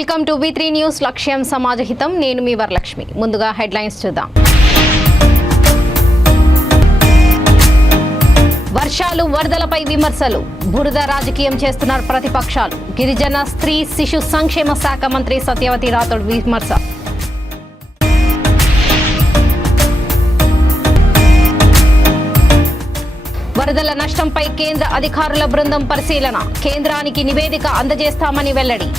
Welcome to V3 news లక్ష్యం సమాజహితం. నేను మీ వరలక్ష్మి. ముందుగా హెడ్లైన్స్ చూద్దాం. వర్షాలు వరదలపై విమర్శలు, బురద రాజకీయం చేస్తున్నారు ప్రతిపక్షాలు. గిరిజన స్త్రీ శిశు సంక్షేమ శాఖ మంత్రి సత్యవతి రాథోడ్ విమర్శ. వరదల నష్టంపై కేంద్ర అధికారుల బృందం పరిశీలన, కేంద్రానికి నివేదిక అందజేస్తామని వెల్లడి.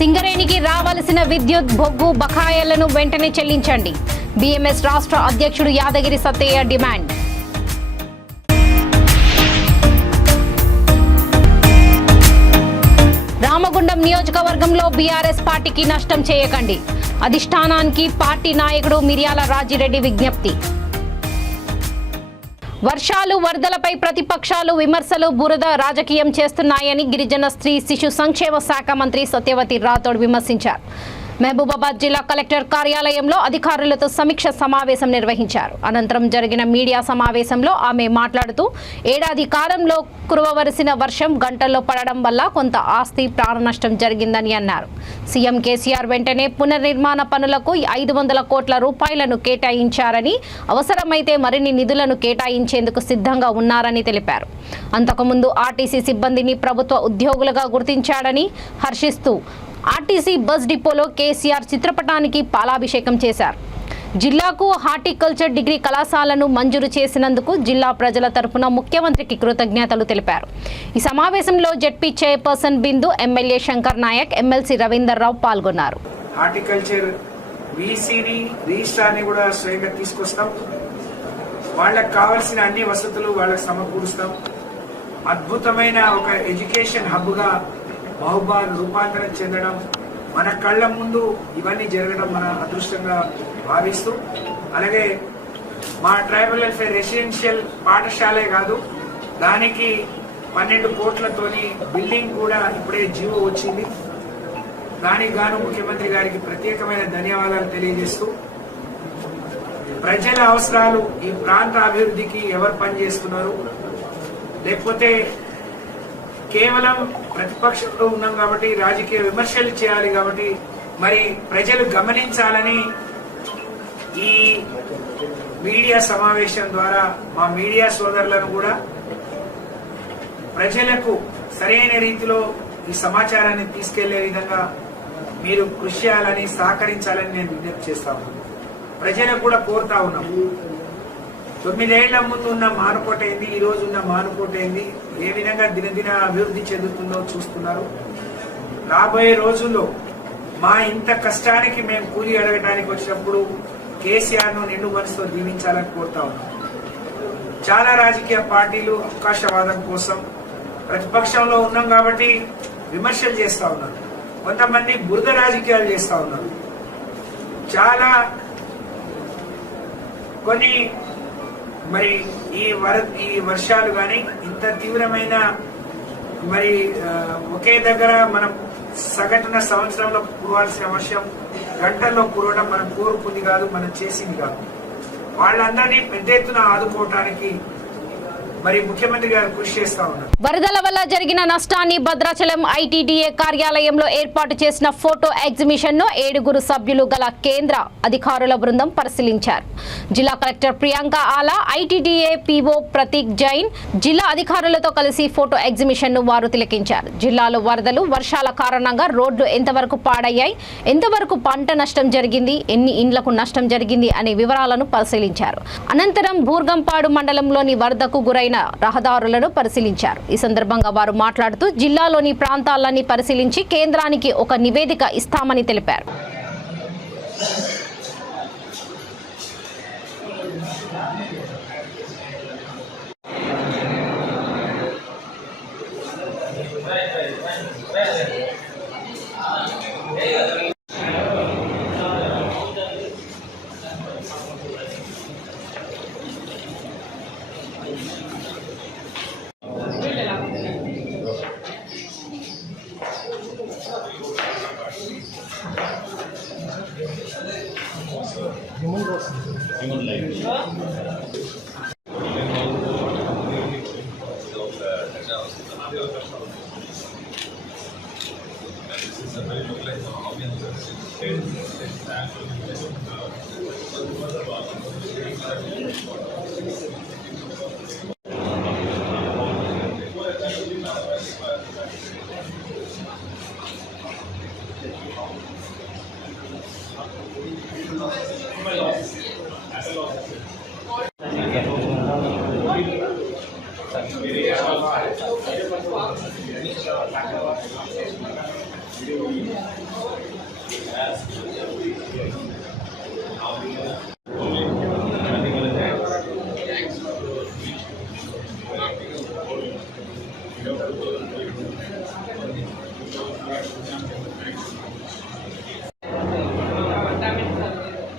సింగరేణికి రావాల్సిన విద్యుత్ బొగ్గు బకాయిలను వెంటనే చెల్లించండి. బీఎంఎస్ రాష్ట్ర అధ్యక్షుడు యాదగిరి సత్తయ్య డిమాండ్. రామగుండం నియోజకవర్గంలో బీఆర్ఎస్ పార్టీకి నష్టం చేయకండి. అధిష్టానానికి పార్టీ నాయకుడు మిర్యాల రాజిరెడ్డి విజ్ఞప్తి. వర్షాలు వరదలపై ప్రతిపక్షాలు విమర్శలు, బురద రాజకీయం చేస్తున్నాయని గిరిజన స్త్రీ శిశు సంక్షేమ శాఖ మంత్రి సత్యవతి రాథోడ్ విమర్శించారు. మహబూబాబాద్ జిల్లా కలెక్టర్ కార్యాలయంలో అధికారులతో సమీక్ష సమావేశం నిర్వహించారు. అనంతరం జరిగిన మీడియా సమావేశంలో ఆమె మాట్లాడుతూ, ఏడాది కాలంలో కురవవలసిన వర్షం గంటల్లో పడడం వల్ల కొంత ఆస్తి ప్రాణ నష్టం జరిగిందని అన్నారు. సీఎం కేసీఆర్ వెంటనే పునర్నిర్మాణ పనులకు 500 కోట్ల రూపాయలను కేటాయించారని, అవసరమైతే మరిన్ని నిధులను కేటాయించేందుకు సిద్ధంగా ఉన్నారని తెలిపారు. అంతకుముందు ఆర్టీసీ సిబ్బందిని ప్రభుత్వ ఉద్యోగులుగా గుర్తించాడని హర్షిస్తూ ఆర్టీసీ బస్ డిపోలో కేసీఆర్ చిత్రపటానికి పాలాభిషేకం చేశారు. జిల్లాకు హార్టికల్చర్ డిగ్రీ కళాశాలను మంజూరు చేసినందుకు జిల్లా ప్రజల తరపున ముఖ్యమంత్రికి కృతజ్ఞతలు తెలిపారు. ఈ సమావేశంలో జెడ్పీ చైర్పర్సన్ బిందు, ఎమ్మెల్యే శంకర్ నాయక్, ఎమ్మెల్సీ రవీందర్ రావు పాల్గొన్నారు. హార్టికల్చర్ వీసీని రిజిస్ట్రార్ని కూడా స్వయంగా తీసుకొస్తాం. వాళ్ళకి కావాల్సిన అన్ని వసతులు వాళ్ళకి సమకూరుస్తాం. అద్భుతమైన ఒక ఎడ్యుకేషన్ హబ్గా మహబూబాద్ రూపాంతరం చెందడం, మన కళ్ళ ముందు ఇవన్నీ జరగడం మన అదృష్టంగా భావిస్తూ, అలాగే మా ట్రైబల్ వెల్ఫేర్ రెసిడెన్షియల్ పాఠశాలే కాదు, దానికి 12 కోట్లతోని బిల్డింగ్ కూడా ఇప్పుడే జీవో వచ్చింది. దానికి గాను ముఖ్యమంత్రి గారికి ప్రత్యేకమైన ధన్యవాదాలు తెలియజేస్తూ, ప్రజల అవసరాలు, ఈ ప్రాంత అభివృద్ధికి ఎవరు పనిచేస్తున్నారు, లేకపోతే కేవలం ప్రతిపక్షంలో ఉన్నాం కాబట్టి రాజకీయ విమర్శలు చేయాలి కాబట్టి మరి ప్రజలు గమనించాలని ఈ మీడియా సమావేశం ద్వారా మా మీడియా సోదరులను కూడా ప్రజలకు సరైన రీతిలో ఈ సమాచారాన్ని తీసుకెళ్లే విధంగా మీరు కృషి చేయాలని, సహకరించాలని నేను విజ్ఞప్తి చేస్తాను. ప్రజలకు కూడా కోరుతా ఉన్నాం. 9 ఏళ్ల ముందు ఉన్న మానుకోట ఏంది, ఈ రోజు ఉన్న మానుకోట ఏంది, ఏ విధంగా దినదిన అభివృద్ధి చెందుతుందో చూస్తున్నారు. రాబోయే రోజుల్లో మా ఇంత కష్టానికి మేము కూలి అడగడానికి వచ్చినప్పుడు కేసీఆర్ను నిండు మనసుతో దీవించాలని కోరుతా ఉన్నాం. చాలా రాజకీయ పార్టీలు అవకాశవాదం కోసం ప్రతిపక్షంలో ఉన్నాం కాబట్టి విమర్శలు చేస్తా ఉన్నారు. కొంతమంది బురద రాజకీయాలు చేస్తా ఉన్నారు. చాలా కొన్ని మరి ఈ వర్షాలు కానీ ఇంత తీవ్రమైన మరి ఒకే దగ్గర మనం సగటున సంవత్సరంలో కురవాల్సిన వర్షం గంటల్లో కురవడం మనం కోరుకుంది కాదు, మనం చేసింది కాదు. వాళ్ళందరినీ పెద్ద ఎత్తున ఆదుకోవటానికి మరి ముఖ్యమంత్రి గారు కృషి చేస్తా ఉన్నారు. వరదల వల్ల జరిగిన నష్టాన్ని భద్రాచలం ఐటీడీఏ కార్యాలయంలో ఏర్పాటు చేసిన ఫోటో ఎగ్జిబిషన్ ను 7 సభ్యులు గల కేంద్ర అధికారుల బృందం పరిశీలించారు. జిల్లా కలెక్టర్ ప్రియాంక ఆలా, ఐటీడీఏ పీఓ ప్రతీక్ జైన్ జిల్లా అధికారులతో కలిసి ఫోటో ఎగ్జిబిషన్ ను వారు తిలకించారు. జిల్లాలో వరదలు, వర్షాల కారణంగా రోడ్లు ఎంతవరకు పాడయ్యాయి, ఎంతవరకు పంట నష్టం జరిగింది, ఎన్ని ఇండ్లకు నష్టం జరిగింది అనే వివరాలను పరిశీలించారు. అనంతరం బూర్గంపాడు మండలంలోని వరదకు గురైన రహదారులను పరిశీలించారు. ఈ సందర్భంగా వారు మాట్లాడుతూ, జిల్లాలోని ప్రాంతాలన్నీ పరిశీలించి కేంద్రానికి ఒక నివేదిక ఇస్తామని తెలిపారు.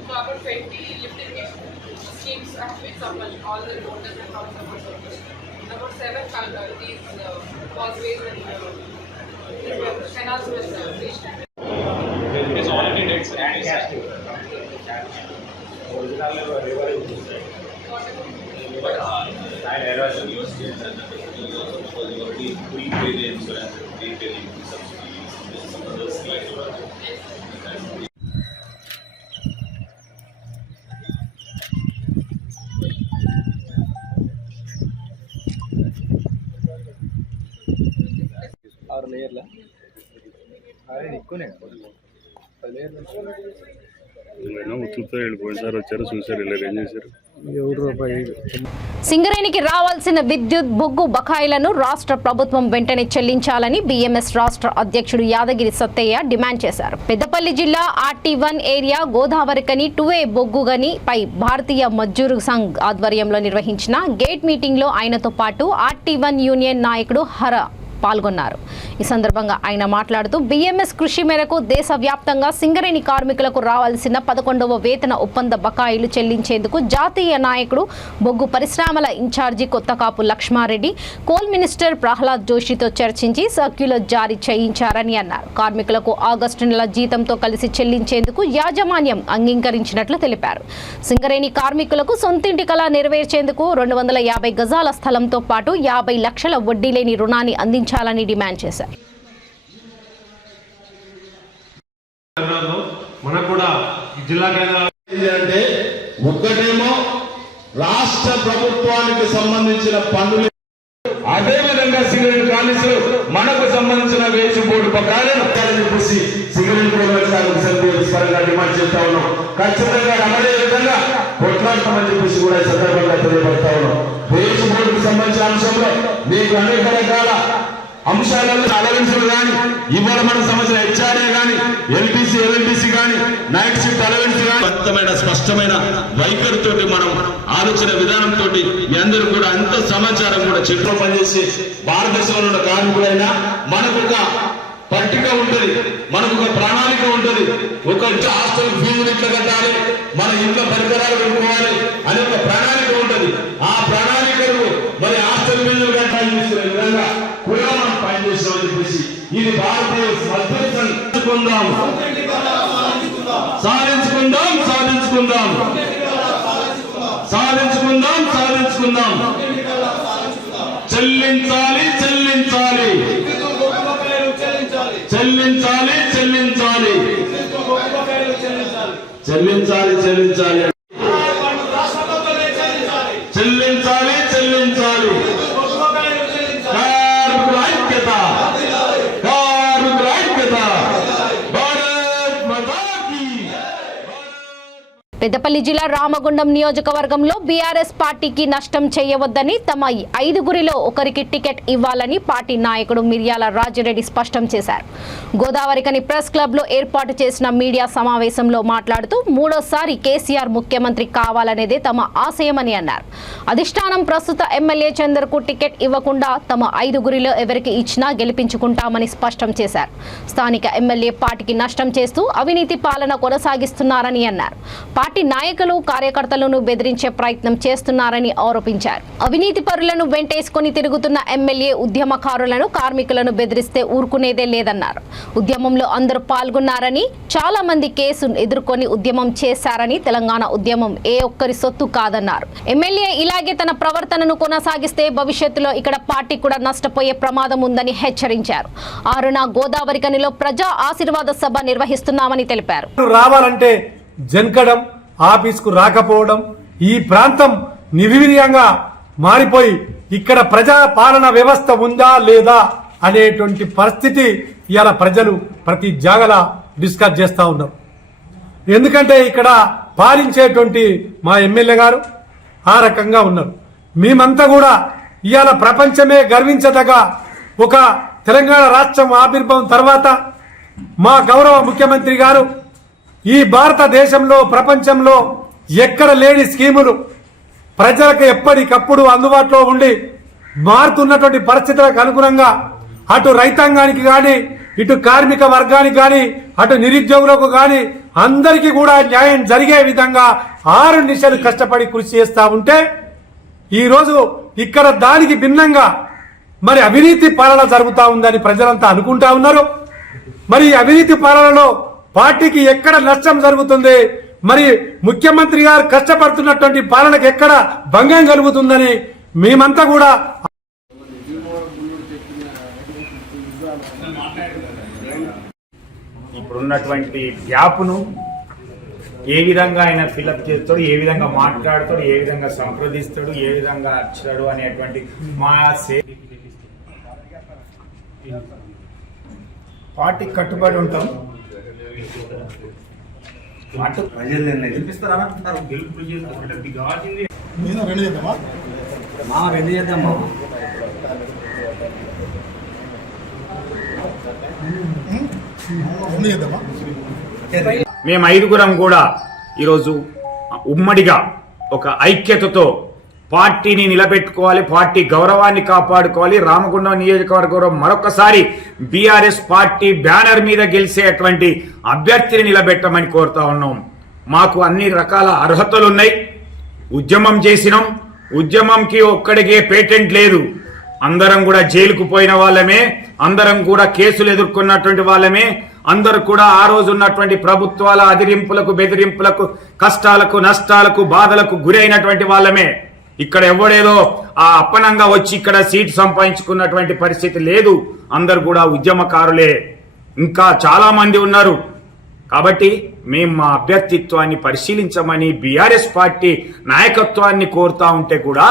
About 20 lift irrigation schemes have been supplied, all the waters and power support services. About 7 these causeways and canals were reached. It is already dead, sir. ఆరు లేయర్ల అరే ఎక్కువనే ఉత్తుతో వెళ్ళిపోయింది సార్. వచ్చారు, చూసారు, ఇలా ఏం చేశారు? సింగరేణికి రావాల్సిన విద్యుత్ బొగ్గు బకాయిలను రాష్ట్ర ప్రభుత్వం వెంటనే చెల్లించాలని బీఎంఎస్ రాష్ట్ర అధ్యక్షుడు యాదగిరి సత్తయ్య డిమాండ్ చేశారు. పెద్దపల్లి జిల్లా RT1 ఏరియా గోదావరికని 2A బొగ్గుగని పై భారతీయ మజ్దూర్ సంఘ్ ఆధ్వర్యంలో నిర్వహించిన గేట్ మీటింగ్ లో ఆయనతో పాటు RT1 యూనియన్ నాయకుడు హర పాల్గొన్నారు. ఈ సందర్భంగా ఆయన మాట్లాడుతూ బీఎంఎస్ కృషి మేరకు దేశవ్యాప్తంగా సింగరేణి కార్మికులకు రావాల్సిన 11వ వేతన ఒప్పంద బకాయిలు చెల్లించేందుకు జాతీయ నాయకుడు బొగ్గు పరిశ్రమల in charge Kothakapu Laxmareddy coal minister Pralhad జోషితో చర్చించి సర్క్యులర్ జారీ చేయించారని అన్నారు. కార్మికులకు ఆగస్టు నెల జీతంతో కలిసి చెల్లించేందుకు యాజమాన్యం అంగీకరించినట్లు తెలిపారు. సింగరేణి కార్మికులకు సొంతింటి కళ నెరవేర్చేందుకు 250 గజాల స్థలంతో పాటు 50 లక్షల వడ్డీ లేని రుణాన్ని అందించాలని డిమాండ్ చేశారు. మనకు కూడా జిల్లా అంటే ఒక్కటేమో రాష్ట్ర ప్రభుత్వానికి సంబంధించిన పన్నులు, అదేవిధంగా సిగరెట్ కానిసు మనకు సంబంధించిన వేసి బోర్డు పత్రాలను చెప్పేసి సిగరెట్ పరంగా డిమాండ్ చేస్తా ఉన్నాం. ఖచ్చితంగా అమలే విధంగా కొట్లాడతామని చెప్పేసి కూడా ఈ సందర్భంగా తెలియబడతా ఉన్నాం. వేసి బోర్డుకు సంబంధించిన అంశంలో మీకు అనేక రకాల అంశాలలో అలవెన్సులు కానీ, ఇవాళ మన సంబంధించిన HRA కానీ, LTC కానీ, నైట్ షిఫ్ట్ అలవెన్స్ కానీ స్పష్టమైన వైఖరితో మనం ఆలోచన విధానంతో మీ అందరూ కూడా అంత సమాచారం కూడా చెట్లు పనిచేసి భారతదేశంలో ఉన్న కార్మికులైనా మనకు ఒక పట్టిక ఉంటుంది, మనకు ఒక ప్రణాళిక ఉంటుంది. ఒక హాస్టల్ ఫీజులు ఇట్లా కట్టాలి, మన ఇంట్లో పరికరాలు పెట్టుకోవాలి అనే ఒక ప్రణాళిక ఉంటుంది. ఆ ప్రణాళికలు మరి హాస్టల్ ఫీజులు కట్టాలి తీసుకునే విధంగా కూడా మనం పనిచేస్తామని చెప్పేసి ఇది భారతీయ సాధించుకుందాం సాధించుకుందాం సాధించుకుందాం సాధించుకుందాం సాధించుకుందాం చెల్లించాలి చెల్లించాలి చెల్లించాలి చెల్లించాలి చెల్లించాలి చెల్లించాలి చెల్లించాలి చెల్లించాలి కార్మికుల ఐక్యత కార్మికుల ఐక్యత భారత్ మాతా కీ. పెద్దపల్లి జిల్లా రామగుండం నియోజకవర్గంలో బీఆర్ఎస్ పార్టీకి నష్టం చేయవద్దని తమ 5గురిలో ఒకరికి టికెట్ ఇవ్వాలని పార్టీ నాయకుడు మిర్యాల రాజిరెడ్డి స్పష్టం చేశారు. గోదావరికని ప్రెస్ క్లబ్లో ఏర్పాటు చేసిన మీడియా సమావేశంలో మాట్లాడుతూ మూడోసారి కేసీఆర్ ముఖ్యమంత్రి కావాలనేదే తమ ఆశయమని అన్నారు. అధిష్టానం ప్రస్తుత ఎమ్మెల్యే చందర్కు టికెట్ ఇవ్వకుండా తమ 5గురిలో ఎవరికి ఇచ్చినా గెలిపించుకుంటామని స్పష్టం చేశారు. స్థానిక ఎమ్మెల్యే పార్టీకి నష్టం చేస్తూ అవినీతి పాలన కొనసాగిస్తున్నారని అన్నారు. పార్టీ నాయకులు కార్యకర్తలను బెదిరించే ప్రయత్నం చేస్తున్నారని ఆరోపించారు. అవినీతి పరులను వెంటేసుకుని తిరుగుతున్న ఎమ్మెల్యే ఉద్యమకారులను కార్మికులను బెదిరిస్తే ఊరుకునేదే లేదన్నారు. ఉద్యమంలో అందరూ పాల్గొన్నారని, చాలా మంది కేసును ఎదుర్కొని ఉద్యమం చేశారని, తెలంగాణ ఉద్యమం ఏ ఒక్కరి సొత్తు కాదన్నారు. ఎమ్మెల్యే ఇలాగే తన ప్రవర్తనను కొనసాగిస్తే భవిష్యత్తులో ఇక్కడ పార్టీ కూడా నష్టపోయే ప్రమాదం ఉందని హెచ్చరించారు. 6న గోదావరికనిలో ప్రజా ఆశీర్వాద సభ నిర్వహిస్తున్నామని తెలిపారు. రావాలంటే జన్కడం, ఆఫీస్కు రాకపోవడం, ఈ ప్రాంతం నిర్వీర్యంగా మారిపోయి ఇక్కడ ప్రజా పాలన వ్యవస్థ ఉందా లేదా అనేటువంటి పరిస్థితి ఇవాళ ప్రజలు ప్రతి జాగల డిస్కస్ చేస్తూ ఉన్నారు. ఎందుకంటే ఇక్కడ పాలించేటువంటి మా ఎమ్మెల్యే గారు ఆ రకంగా ఉన్నారు. మేమంతా కూడా ఇవాళ ప్రపంచమే గర్వించదగ ఒక తెలంగాణ రాష్ట్రం ఆవిర్భావం తర్వాత మా గౌరవ ముఖ్యమంత్రి గారు ఈ భారతదేశంలో ప్రపంచంలో ఎక్కడ లేని స్కీములు ప్రజలకు ఎప్పటికప్పుడు అందుబాటులో ఉండి మారుతున్నటువంటి పరిస్థితులకు అనుగుణంగా అటు రైతాంగానికి కానీ ఇటు కార్మిక వర్గానికి కానీ అటు నిరుద్యోగులకు కానీ అందరికీ కూడా న్యాయం జరిగే విధంగా 6 నిమిషాలు కష్టపడి కృషి చేస్తా ఉంటే ఈరోజు ఇక్కడ దానికి భిన్నంగా మరి అవినీతి పాలన జరుగుతా ఉందని ప్రజలంతా అనుకుంటా ఉన్నారు. మరి అవినీతి పాలనలో పార్టీకి ఎక్కడ నష్టం జరుగుతుంది, మరి ముఖ్యమంత్రి గారు కష్టపడుతున్నటువంటి పాలనకు ఎక్కడ భంగం కలుగుతుందని మేమంతా కూడా ఇప్పుడున్నటువంటి గ్యాప్ను ఏ విధంగా ఆయన ఫిలప్ చేస్తాడు, ఏ విధంగా మాట్లాడతాడు, ఏ విధంగా సంప్రదిస్తాడు, ఏ విధంగా వచ్చాడు అనేటువంటి మా పార్టీకి కట్టుబడి ఉంటాం. మేము 5గురం కూడా ఈరోజు ఉమ్మడిగా ఒక ఐక్యతతో పార్టీని నిలబెట్టుకోవాలి, పార్టీ గౌరవాన్ని కాపాడుకోవాలి. రామగుండం నియోజకవర్గంలో మరొకసారి బీఆర్ఎస్ పార్టీ బ్యానర్ మీద గెలిచేటువంటి అభ్యర్థిని నిలబెట్టమని కోరుతా ఉన్నాం. మాకు అన్ని రకాల అర్హతలున్నాయి. ఉద్యమం చేసినాం. ఉద్యమంకి ఒక్కడికే పేటెంట్ లేదు. అందరం కూడా జైలుకు పోయిన వాళ్ళమే, అందరం కూడా కేసులు ఎదుర్కొన్నటువంటి వాళ్ళమే, అందరూ కూడా ఆ రోజు ఉన్నటువంటి ప్రభుత్వాల అదిరింపులకు, బెదిరింపులకు, కష్టాలకు, నష్టాలకు, బాధలకు గురైనటువంటి వాళ్ళమే. ఇక్కడ ఎవడేదో ఆ అప్పనంగా వచ్చి ఇక్కడ సీట్ సంపాదించుకున్నటువంటి పరిస్థితి లేదు. అందరు కూడా ఉద్యమకారులే. ఇంకా చాలా మంది ఉన్నారు. కాబట్టి మేము మా అభ్యర్థిత్వాన్ని పరిశీలించమని బీఆర్ఎస్ పార్టీ నాయకత్వాన్ని కోరుతా ఉంటే కూడా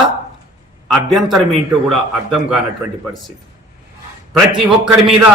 అభ్యంతరం ఏంటో కూడా అర్థం కానటువంటి పరిస్థితి. ప్రతి ఒక్కరి మీద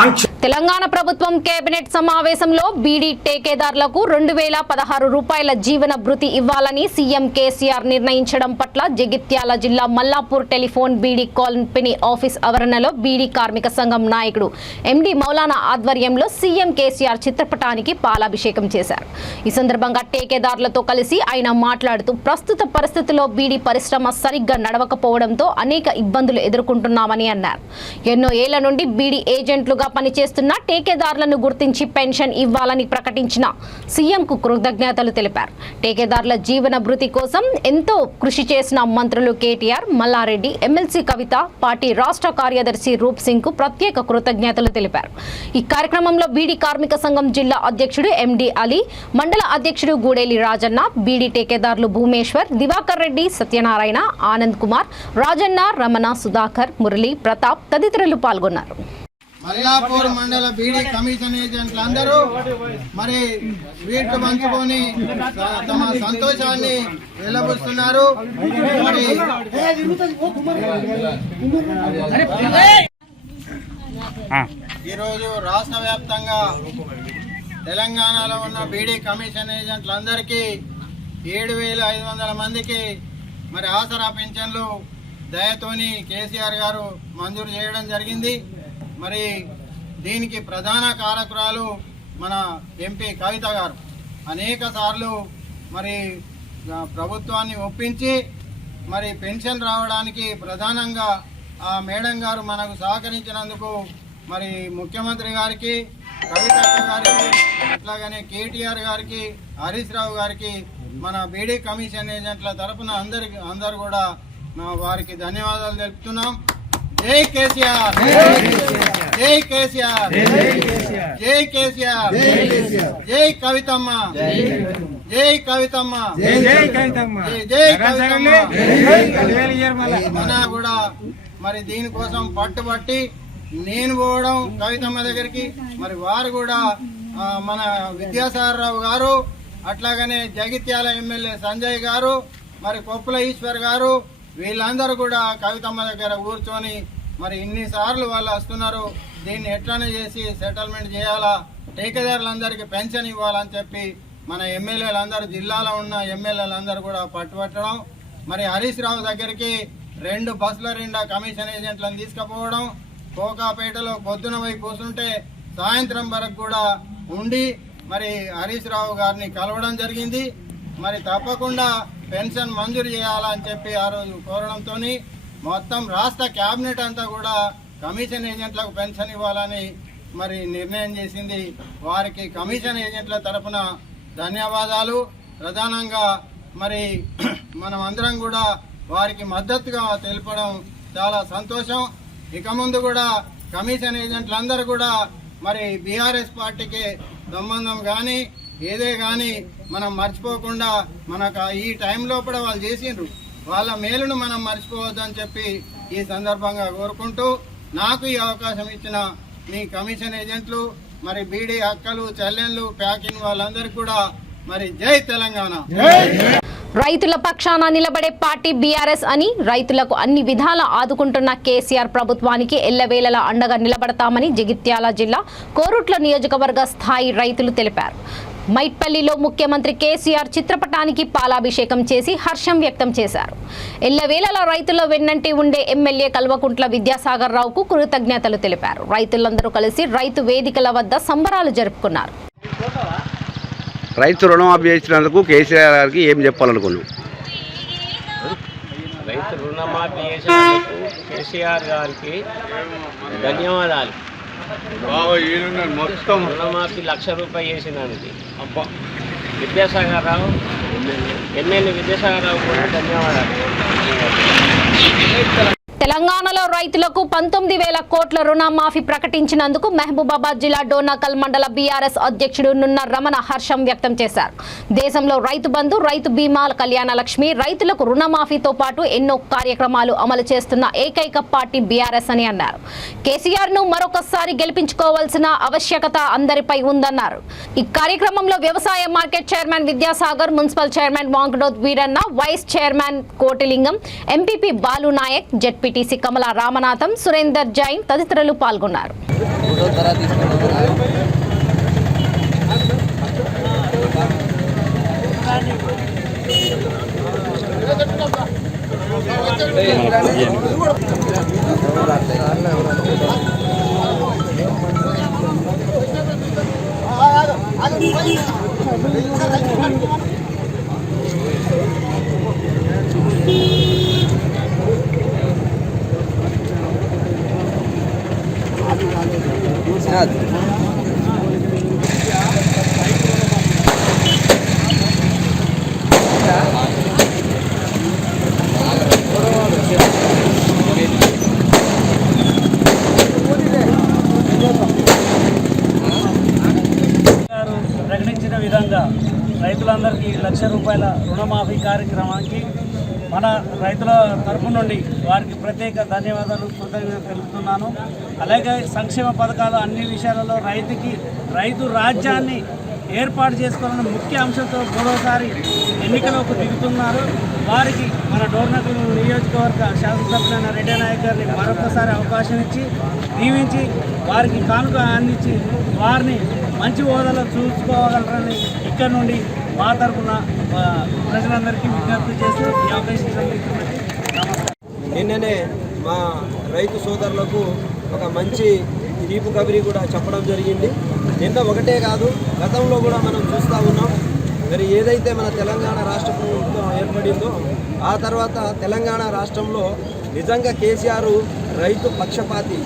ఆంక్ష. తెలంగాణ ప్రభుత్వం కేబినెట్ సమావేశంలో బీడీ టేకేదారులకు 2016 రూపాయల జీవన భృతి ఇవ్వాలని సీఎం కేసీఆర్ నిర్ణయించడం పట్ల జగిత్యాల జిల్లా Mallapur telephone beedi company office ఆవరణలో బీడీ కార్మిక సంఘం నాయకుడు ఎండి మౌలానా ఆధ్వర్యంలో సీఎం కేసీఆర్ చిత్రపటానికి పాలాభిషేకం చేశారు. ఈ సందర్భంగా టేకేదారులతో కలిసి ఆయన మాట్లాడుతూ ప్రస్తుత పరిస్థితుల్లో బీడీ పరిశ్రమ సరిగ్గా నడవకపోవడంతో అనేక ఇబ్బందులు ఎదుర్కొంటున్నామని అన్నారు. ఎన్నో ఏళ్ల నుండి బీడీ ఏజెంట్లుగా పనిచేస్తున్న టేకేదారులను గుర్తించి పెన్షన్ ఇవ్వాలని ప్రకటించిన సీఎంకు కృతజ్ఞతలు తెలిపారు. టేకేదారుల జీవన భృతి కోసం ఎంతో కృషి చేసిన మంత్రులు కేటీఆర్, మల్లారెడ్డి, ఎమ్మెల్సీ కవిత, పార్టీ రాష్ట్ర కార్యదర్శి రూప్ సింగ్ కు ప్రత్యేక కృతజ్ఞతలు తెలిపారు. ఈ కార్యక్రమంలో బీడీ కార్మిక సంఘం జిల్లా అధ్యక్షుడు ఎండి అలీ, మండల అధ్యక్షుడు గూడేలి రాజన్న, బీడీ టేకేదారులు భూమేశ్వర్, దివాకర్ రెడ్డి, సత్యనారాయణ, ఆనంద్ కుమార్, రాజన్న, రమణ, సుధాకర్, మురళి, ప్రతాప్ తదితరులు పాల్గొన్నారు. మల్లాపూర్ మండల బీడీ కమిషన్ ఏజెంట్లు అందరూ మరి స్వీట్లు పంచుకొని తమ సంతోషాన్ని వెల్లబుస్తున్నారు. మరి ఈరోజు రాష్ట్ర వ్యాప్తంగా తెలంగాణలో ఉన్న బీడీ కమిషన్ ఏజెంట్లందరికీ 7,500 మందికి మరి ఆసరా పెన్షన్లు దయతోని కేసీఆర్ గారు మంజూరు చేయడం జరిగింది. మరి దీనికి ప్రధాన కారకురాలు మన ఎంపీ కవిత గారు అనేక సార్లు మరి ప్రభుత్వాన్ని ఒప్పించి మరి పెన్షన్ రావడానికి ప్రధానంగా ఆ మేడం గారు మనకు సహకరించినందుకు మరి ముఖ్యమంత్రి గారికి, కవిత గారికి, అట్లాగనే కేటీఆర్ గారికి, హరీష్ రావు గారికి మన బీడీ కమిషన్ ఏజెంట్ల తరఫున అందరు కూడా వారికి ధన్యవాదాలు తెలుపుతున్నాం. జై కేసీఆర్, జై కేసీఆర్, జై కేసీఆర్, జై కవితమ్మ, జై కవితమ్మ, జై కవితమ్మ. మన కూడా మరి దీనికోసం పట్టుబట్టి నేను పోవడం కవితమ్మ దగ్గరికి, మరి వారు కూడా మన విద్యాసాగర్ రావు గారు, అట్లాగనే జగిత్యాల ఎమ్మెల్యే సంజయ్ గారు, మరి కొప్పుల ఈశ్వర్ గారు, వీళ్ళందరూ కూడా కవితమ్మ దగ్గర కూర్చొని మరి ఇన్నిసార్లు వాళ్ళు వస్తున్నారు, దీన్ని ఎట్లనే చేసి సెటిల్మెంట్ చేయాలా, టేకేదారులందరికీ పెన్షన్ ఇవ్వాలని చెప్పి మన ఎమ్మెల్యేలందరూ, జిల్లాలో ఉన్న ఎమ్మెల్యేలందరూ కూడా పట్టుబట్టడం, మరి హరీష్ రావు దగ్గరికి 2 బస్సుల నిండా కమిషన్ ఏజెంట్లను తీసుకుపోవడం, కోకాపేటలో పొద్దున పోయి కూర్చుంటే సాయంత్రం వరకు కూడా ఉండి మరి హరీష్ రావు గారిని కలవడం జరిగింది. మరి తప్పకుండా పెన్షన్ మంజూరు చేయాలని చెప్పి ఆ రోజు కోరడంతో మొత్తం రాష్ట్ర క్యాబినెట్ అంతా కూడా కమిషన్ ఏజెంట్లకు పెన్షన్ ఇవ్వాలని మరి నిర్ణయం చేసింది. వారికి కమిషన్ ఏజెంట్ల తరఫున ధన్యవాదాలు. ప్రధానంగా మరి మనం అందరం కూడా వారికి మద్దతుగా తెలపడం చాలా సంతోషం. ఇక ముందు కూడా కమిషన్ ఏజెంట్లందరూ కూడా మరి బీఆర్ఎస్ పార్టీకి సంబంధం కానీ ఏదే కానీ మనం మర్చిపోకుండా మనకు ఈ టైంలో కూడా వాళ్ళు చేసిండ్రు, వాళ్ళ మేలును మనం మర్చిపోవద్దని చెప్పి ఈ సందర్భంగా కోరుకుంటూ నాకు ఈ అవకాశం ఇచ్చిన మీ కమిషన్ ఏజెంట్లు మరి బీడీ అక్కలు చెల్లెళ్ళు ప్యాకింగ్ వాళ్ళందరికీ కూడా మరి జై తెలంగాణ. రైతుల పక్షాన నిలబడే పార్టీ బీఆర్ఎస్ అని, రైతులకు అన్ని విధాలా ఆదుకుంటున్న కేసీఆర్ ప్రభుత్వానికి ఎల్లవేళలా అండగా నిలబడతామని జగిత్యాల జిల్లా కోరుట్ల నియోజకవర్గ స్థాయి రైతులు తెలిపారు. మైట్పల్లిలో ముఖ్యమంత్రి కేసీఆర్ చిత్రపటానికి పాలాభిషేకం చేసి హర్షం వ్యక్తం చేశారు. ఎల్లవేళలా రైతుల వెన్నంటి ఉండే ఎమ్మెల్యే కల్వకుంట్ల విద్యాసాగర్ రావుకు కృతజ్ఞతలు తెలిపారు. రైతులందరూ కలిసి రైతు వేదికల వద్ద సంబరాలు జరుపుకున్నారు. రైతు రుణమాఫీ చేసినందుకు కేసీఆర్ గారికి ఏం చెప్పాలనుకున్నాం? రైతు రుణమాఫీ చేసినందుకు కేసీఆర్ గారికి ధన్యవాదాలు. మొత్తం రుణమాఫీ ₹1,00,000 చేసినందుకు విద్యాసాగర్ రావు, ఎమ్మెల్యే విద్యాసాగర్ రావు కూడా ధన్యవాదాలు. తెలంగాణలో రైతులకు 19,000 కోట్ల రుణమాఫీ ప్రకటించినందుకు మహబూబాబాద్ జిల్లా డోర్నకల్ మండల బీఆర్ఎస్ అధ్యక్షుడు నున్న రమణ హర్షం వ్యక్తం చేశారు. దేశంలో రైతు బంధు, రైతు బీమా, కళ్యాణ లక్ష్మి, రైతులకు రుణమాఫీతో పాటు ఎన్నో కార్యక్రమాలు అమలు చేస్తున్న ఏకైక పార్టీ బీఆర్ఎస్ అని అన్నారు. కేసీఆర్ ను మరొకసారి గెలిపించుకోవాల్సిన ఆవశ్యకత అందరిపై ఉందన్నారు. ఈ కార్యక్రమంలో వ్యవసాయ market chairman Vidyasagar, municipal chairman Vankadoth Veeranna, vice chairman Kotilingam, MPP Balu Nayak, ZPTC Kamala Ramanatham, Surender Jain తదితరులు పాల్గొన్నారు. ప్రకటించిన విధంగా రైతులందరికీ ₹1,00,000 రుణమాఫీ కార్యక్రమానికి మన రైతుల తరపు నుండి వారికి ప్రత్యేక ధన్యవాదాలు, కృతజ్ఞతలు తెలుపుతున్నాను. అలాగే సంక్షేమ పథకాలు అన్ని విషయాలలో రైతు రాజ్యాన్ని ఏర్పాటు చేసుకోవాలన్న ముఖ్య అంశంతో మూడోసారి ఎన్నికలకు దిగుతున్నారు. వారికి మన డోర్నకల్ నియోజకవర్గ శాసనసభ్యులైన రెడ్డి నాయక్ గారిని మరొకసారి అవకాశం ఇచ్చి దీవించి వారికి కానుక అందించి వారిని మంచి హోదాలో చూసుకోగలరని ఇక్కడ నుండి మా తరఫున ప్రజలందరికీ విజ్ఞప్తి చేస్తూ ఈ అవకాశం నమస్కారం. నిన్ననే మా రైతు సోదరులకు ఒక మంచి తీపు కబరి కూడా చెప్పడం జరిగింది. నిన్న ఒకటే కాదు, గతంలో కూడా మనం చూస్తూ ఉన్నాం. మరి ఏదైతే మన తెలంగాణ రాష్ట్ర ప్రభుత్వం ఏర్పడిందో ఆ తర్వాత తెలంగాణ రాష్ట్రంలో నిజంగా కేసీఆర్ రైతు పక్షపాతి.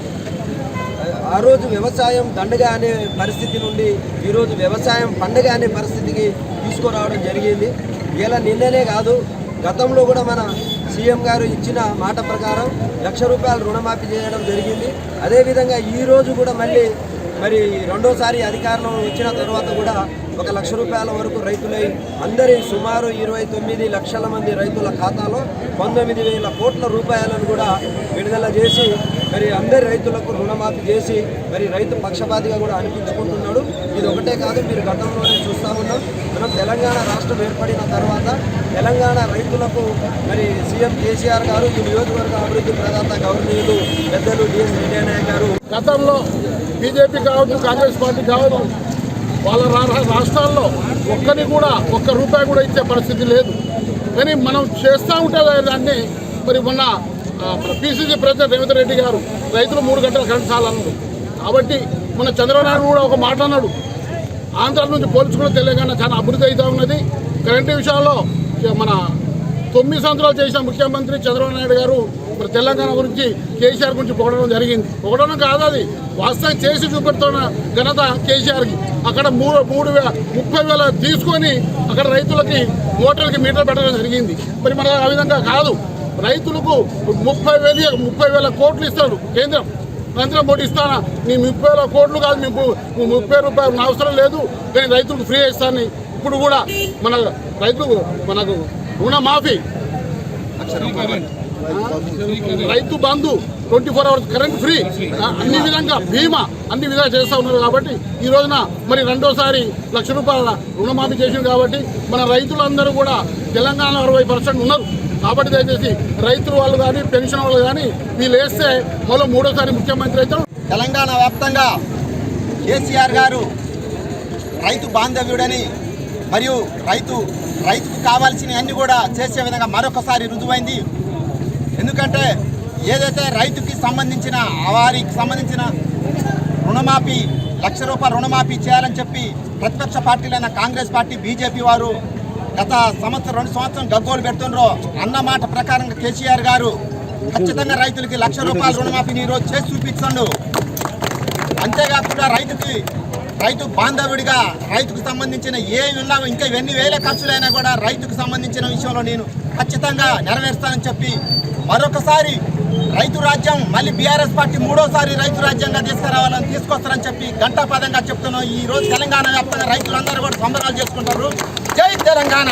ఆ రోజు వ్యవసాయం దండగా అనే పరిస్థితి నుండి ఈరోజు వ్యవసాయం పండగ అనే పరిస్థితికి తీసుకురావడం జరిగింది. ఇలా నిన్ననే కాదు, గతంలో కూడా మన సీఎం గారు ఇచ్చిన మాట ప్రకారం ₹1,00,000 రుణమాఫీ చేయడం జరిగింది. అదేవిధంగా ఈరోజు కూడా మరి రెండోసారి అధికారంలో వచ్చిన తర్వాత కూడా ₹1,00,000 వరకు రైతులై అందరి సుమారు 29 లక్షల మంది రైతుల ఖాతాలో 19,000 కోట్ల రూపాయలను కూడా విడుదల చేసి మరి అందరి రైతులకు రుణమాఫీ చేసి మరి రైతు పక్షపాతిగా కూడా అనిపించుకుంటున్నాడు. ఇది ఒకటే కాదు, మీరు గతంలోనే చూస్తూ ఉన్నాం. మనం తెలంగాణ రాష్ట్రం ఏర్పడిన తర్వాత తెలంగాణ రైతులకు మరి సీఎం కేసీఆర్ గారు ఈ నియోజకవర్గ అభివృద్ధి ప్రదాత గవర్నీయులు పెద్దలు డిఎస్ రెడ్డి నాయక్ గారు గతంలో బీజేపీ కావచ్చు, కాంగ్రెస్ పార్టీ కావచ్చు, వాళ్ళ రాష్ట్రాల్లో ఒక్క రూపాయి కూడా ఇచ్చే పరిస్థితి లేదు. కానీ మనం చేస్తూ ఉంటే దాన్ని మరి మొన్న పిసిసి ప్రెసిడెంట్ రేవంత్ రెడ్డి గారు రైతులు 3 గంటల కరెంట్ చాలన్నాడు. కాబట్టి మన చంద్రబాబు నాయుడు కూడా ఒక మాట అన్నాడు, ఆంధ్ర నుంచి పోల్చుకున్న తెలంగాణ చాలా అభివృద్ధి అవుతూ ఉన్నది. కరెంటు విషయంలో మన 9 సంవత్సరాలు చేసిన ముఖ్యమంత్రి చంద్రబాబు నాయుడు గారు మరి తెలంగాణ గురించి కేసీఆర్ గురించి పొగడడం జరిగింది. పొగడడం కాదు, అది వాస్తవం చేసి చూపెడుతున్న ఘనత కేసీఆర్కి. అక్కడ 30,000 తీసుకొని అక్కడ రైతులకి మోటార్లకి మీటర్ పెట్టడం జరిగింది. మరి మన ఆ విధంగా కాదు, రైతులకు 30,000 కోట్లు ఇస్తాడు కేంద్రం. నరేంద్ర మోడీ ఇస్తానా, నీ 30,000 కోట్లు కాదు, మీకు 30 రూపాయలు అవసరం లేదు, కానీ రైతులకు ఫ్రీ ఇస్తాను. ఇప్పుడు కూడా మన రైతులకు మనకు రుణమాఫీ, Rythu Bandhu, 24 hours current free, అన్ని విధంగా బీమా అన్ని విధాలు చేస్తూ ఉన్నారు. కాబట్టి ఈ రోజున మరి రెండోసారి ₹1,00,000 రుణమాఫీ చేసింది. కాబట్టి మన రైతులందరూ కూడా తెలంగాణ 60% ఉన్నారు. కాబట్టి దయచేసి రైతులు వాళ్ళు కానీ పెన్షన్ వాళ్ళు కానీ వీళ్ళు వేస్తే మళ్ళీ 3వ ముఖ్యమంత్రి అవుతారు. తెలంగాణ వ్యాప్తంగా కేసీఆర్ గారు రైతు బాంధవ్యుడని మరియు రైతుకు కావాల్సినవన్నీ కూడా చేసే విధంగా మరొకసారి రుజువైంది. ఎందుకంటే ఏదైతే రైతుకి సంబంధించిన వారికి సంబంధించిన రుణమాఫీ ₹1,00,000 రుణమాఫీ చేయాలని చెప్పి ప్రతిపక్ష పార్టీలైన కాంగ్రెస్ పార్టీ, బీజేపీ వారు గత 2 సంవత్సరం గగ్గోలు పెడుతుండ్రో అన్న మాట ప్రకారంగా కేసీఆర్ గారు ఖచ్చితంగా రైతులకి ₹1,00,000 రుణమాఫీని ఈరోజు చేసి చూపించండు. అంతేకాకుండా రైతు బాంధవుడిగా రైతుకు సంబంధించిన ఏమి ఉన్నా ఇంకా ఎన్ని వేల ఖర్చులైనా కూడా రైతుకు సంబంధించిన విషయంలో నేను ఖచ్చితంగా నెరవేరుస్తానని చెప్పి మరొకసారి రైతు రాజ్యం మళ్ళీ బీఆర్ఎస్ పార్టీ 3వసారి రైతు రాజ్యంగా తీసుకొస్తారని చెప్పి ఘంటాపదంగా చెప్తున్నాం. ఈ రోజు తెలంగాణ వ్యాప్తంగా రైతులందరూ కూడా సంబరాలు చేసుకుంటారు. జై తెలంగాణ.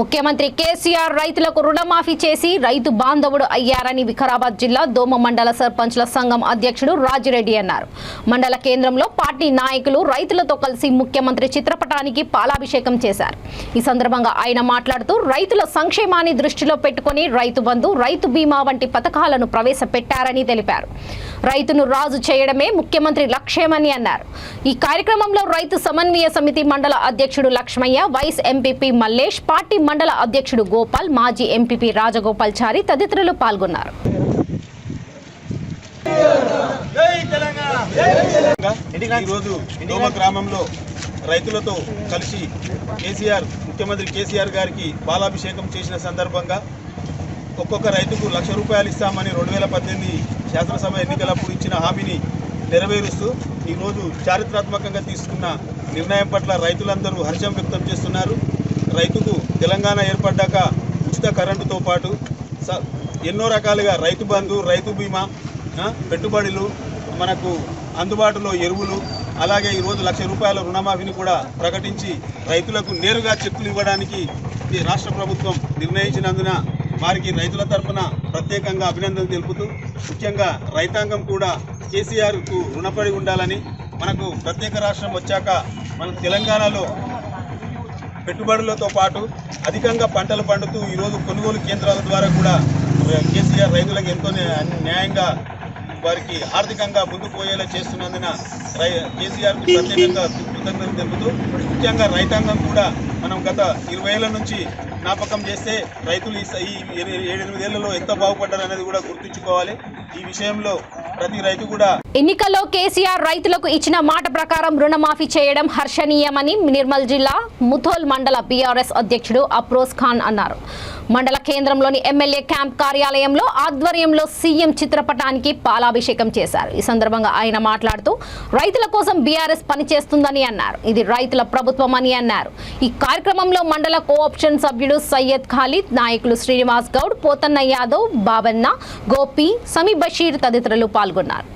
ముఖ్యమంత్రి కేసీఆర్ రైతులకు రుణమాఫీ చేసి రైతు బాంధవుడు అయ్యారని వికారాబాద్ జిల్లా దోమ మండల సర్పంచ్ల సంఘం అధ్యక్షుడు రాజిరెడ్డి అన్నారు. మండల కేంద్రంలో పార్టీ నాయకులు రైతులతో కలిసి ముఖ్యమంత్రి చిత్రపటానికి పాలాభిషేకం చేశారు. ఈ సందర్భంగా ఆయన మాట్లాడుతూ రైతుల సంక్షేమాన్ని దృష్టిలో పెట్టుకుని రైతు బంధు, రైతు బీమా వంటి పథకాలను ప్రవేశపెట్టారని తెలిపారు. రైతును రాజు చేయడమే ముఖ్యమంత్రి లక్ష్యమని అన్నారు. ఈ కార్యక్రమంలో రైతు సమన్వయ సమితి మండల అధ్యక్షుడు Lakshmaiah, vice MPP Mallesh, party మండల అధ్యక్షుడు గోపాల్, మాజీ ఎంపీపీ రాజగోపాల్చారి తదితరులు పాల్గొన్నారు. ఈరోజు దోమ గ్రామంలో రైతులతో కలిసి ముఖ్యమంత్రి కేసీఆర్ గారికి పాలాభిషేకం చేసిన సందర్భంగా ఒక్కొక్క రైతుకు ₹1,00,000 ఇస్తామని 2018 శాసనసభ ఎన్నికలప్పుడు ఇచ్చిన హామీని నెరవేరుస్తూ ఈరోజు చారిత్రాత్మకంగా తీసుకున్న నిర్ణయం పట్ల రైతులందరూ హర్షం వ్యక్తం చేస్తున్నారు. రైతుకు తెలంగాణ ఏర్పడ్డాక ఉచిత కరెంటుతో పాటు ఎన్నో రకాలుగా రైతు బంధు, రైతు బీమా, పెట్టుబడులు, మనకు అందుబాటులో ఎరువులు, అలాగే ఈరోజు ₹1,00,000 రుణమాఫీని కూడా ప్రకటించి రైతులకు నేరుగా చెక్కులు ఇవ్వడానికి రాష్ట్ర ప్రభుత్వం నిర్ణయించినందున వారికి రైతుల తరఫున ప్రత్యేకంగా అభినందనలు తెలుపుతూ, ముఖ్యంగా రైతాంగం కూడా కేసీఆర్కు రుణపడి ఉండాలని, మనకు ప్రత్యేక రాష్ట్రం వచ్చాక మన తెలంగాణలో పెట్టుబడులతో పాటు అధికంగా పంటలు పండుతూ ఈరోజు కొనుగోలు కేంద్రాల ద్వారా కూడా కేసీఆర్ రైతులకు ఎంతో న్యాయంగా వారికి ఆర్థికంగా ముందుకు పోయేలా చేస్తున్నందున కేసీఆర్కు ప్రత్యేకంగా కృతజ్ఞతలు తెలుపుతూ, ముఖ్యంగా రైతాంగం కూడా మనం గత 20 ఏళ్ల నుంచి జ్ఞాపకం చేస్తే రైతులు ఈ 7-8 ఏళ్లలో ఎంత బాగుపడ్డారు అనేది కూడా గుర్తుంచుకోవాలి. ఈ విషయంలో ప్రతి రైతు కూడా ఎన్నికల్లో కేసీఆర్ రైతులకు ఇచ్చిన మాట ప్రకారం రుణమాఫీ చేయడం హర్షణీయమని నిర్మల్ జిల్లా ముథోల్ మండల బీఆర్ఎస్ అధ్యక్షుడు అప్రోజ్ ఖాన్ అన్నారు. మండల కేంద్రంలోని ఎమ్మెల్యే క్యాంప్ కార్యాలయంలో ఆధ్వర్యంలో సీఎం చిత్రపటానికి పాలాభిషేకం చేశారు. ఈ సందర్భంగా ఆయన మాట్లాడుతూ రైతుల కోసం బీఆర్ఎస్ పనిచేస్తుందని అన్నారు. ఇది రైతుల ప్రభుత్వం అని అన్నారు. ఈ కార్యక్రమంలో మండల కోఆప్షన్ సభ్యుడు సయ్యద్ ఖాలిద్, నాయకులు శ్రీనివాస్ గౌడ్, పోతన్న యాదవ్, బాబన్న, గోపి, సమీ బషీర్ తదితరులు పాల్గొన్నారు.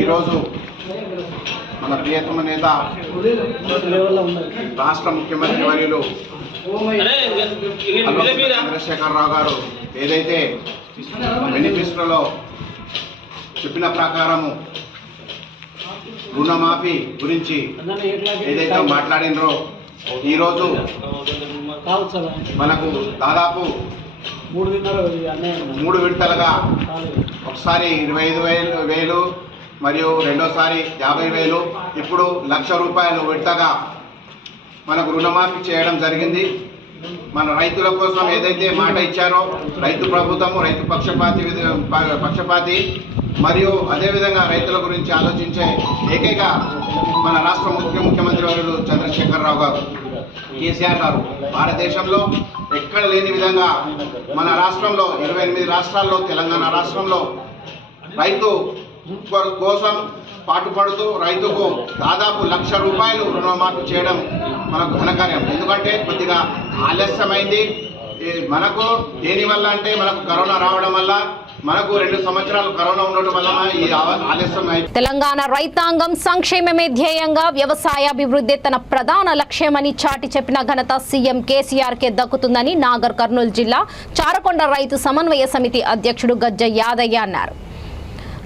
ఈరోజు మన ప్రియతమ నేత రాష్ట్ర ముఖ్యమంత్రి వర్యులు చంద్రశేఖరరావు గారు ఏదైతే మేనిఫెస్టోలో చెప్పిన ప్రకారము రుణమాఫీ గురించి ఏదైతే మాట్లాడినరో ఈరోజు మనకు దాదాపు 3 విడతలుగా ఒకసారి 25,000 మరియు రెండోసారి 50,000 ఇప్పుడు 1,00,000 రూపాయలు విడతగా మనకు రుణమాఫీ చేయడం జరిగింది. మన రైతుల కోసం ఏదైతే మాట ఇచ్చారో రైతు ప్రభుత్వము రైతు పక్షపాతి మరియు అదేవిధంగా రైతుల గురించి ఆలోచించే ఏకైక మన రాష్ట్ర ముఖ్యమంత్రి వర్యులు చంద్రశేఖరరావు గారు, కేసీఆర్ గారు భారతదేశంలో ఎక్కడ లేని విధంగా మన రాష్ట్రంలో 28 రాష్ట్రాల్లో తెలంగాణ రాష్ట్రంలో రైతు కోసం పాటుపడుతూ రైతుకు దాదాపు 1,00,000 రూపాయలు రుణమాఫీ చేయడం మనకు ఘనకార్యం. ఎందుకంటే కొద్దిగా ఆలస్యమైంది మనకు. దేనివల్ల అంటే మనకు కరోనా రావడం వల్ల, మనకు 2 సంవత్సరాలు కరోనా ఉండటం వల్ల ఈ ఆలస్యం అయింది. తెలంగాణ రైతాంగం సంక్షేమమే ధ్యేయంగా వ్యవసాయాభివృద్ధి తన ప్రధాన లక్ష్యమని చాటి చెప్పిన ఘనత సీఎం కేసీఆర్ కే దక్కుతుందని నాగర్ కర్నూలు జిల్లా చారకొండ రైతు సమన్వయ సమితి అధ్యక్షుడు గజ్జ యాదయ్య అన్నారు.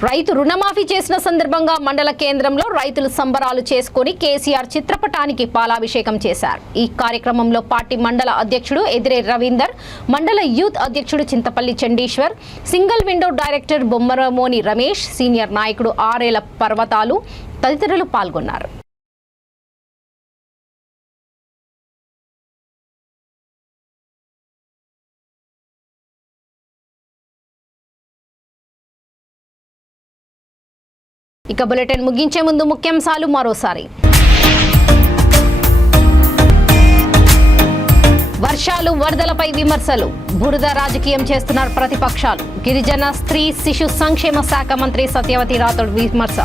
రైతు రుణమాఫీ చేసిన సందర్భంగా మండల కేంద్రంలో రైతులు సంబరాలు చేసుకుని కేసీఆర్ చిత్రపటానికి పాలాభిషేకం చేశారు. ఈ కార్యక్రమంలో పార్టీ మండల అధ్యక్షుడు ఎదిరే రవీందర్, మండల యూత్ అధ్యక్షుడు Chintapalli Chandeshwar, single window director Bommaramoni Ramesh, senior నాయకుడు ఆరేల పర్వతాలు తదితరులు పాల్గొన్నారు. ఇక బులెటిన్ ముగించే ముందు ముఖ్యాంశాలు మరోసారి. వర్షాలు వరదలపై విమర్శలు, బురద రాజకీయం చేస్తున్నారు ప్రతిపక్షాలు. గిరిజన స్త్రీ శిశు సంక్షేమ శాఖ మంత్రి సత్యవతి రాథోడ్ విమర్శ.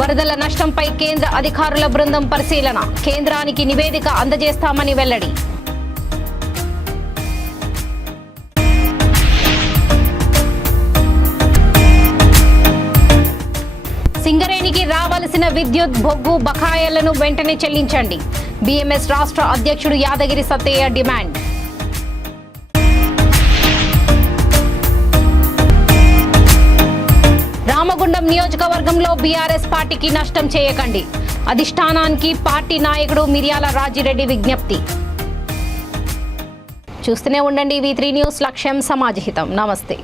వరదల నష్టంపై కేంద్ర అధికారుల బృందం పరిశీలన, కేంద్రానికి నివేదిక అందజేస్తామని వెల్లడి. సింగరేణికి రావాల్సిన విద్యుత్ బొగ్గు బకాయిలను వెంటనే చెల్లించండి. బీఎంఎస్ రాష్ట్ర అధ్యక్షుడు యాదగిరి సత్తయ్య డిమాండ్. రామగుండం నియోజకవర్గంలో బీఆర్ఎస్ పార్టీకి నష్టం చేయకండి. అధిష్టానానికి పార్టీ నాయకుడు మిర్యాల రాజిరెడ్డి విజ్ఞప్తి. చూస్తూనే ఉండండి V3 న్యూస్, లక్ష్యం సమాజహితం. నమస్తే.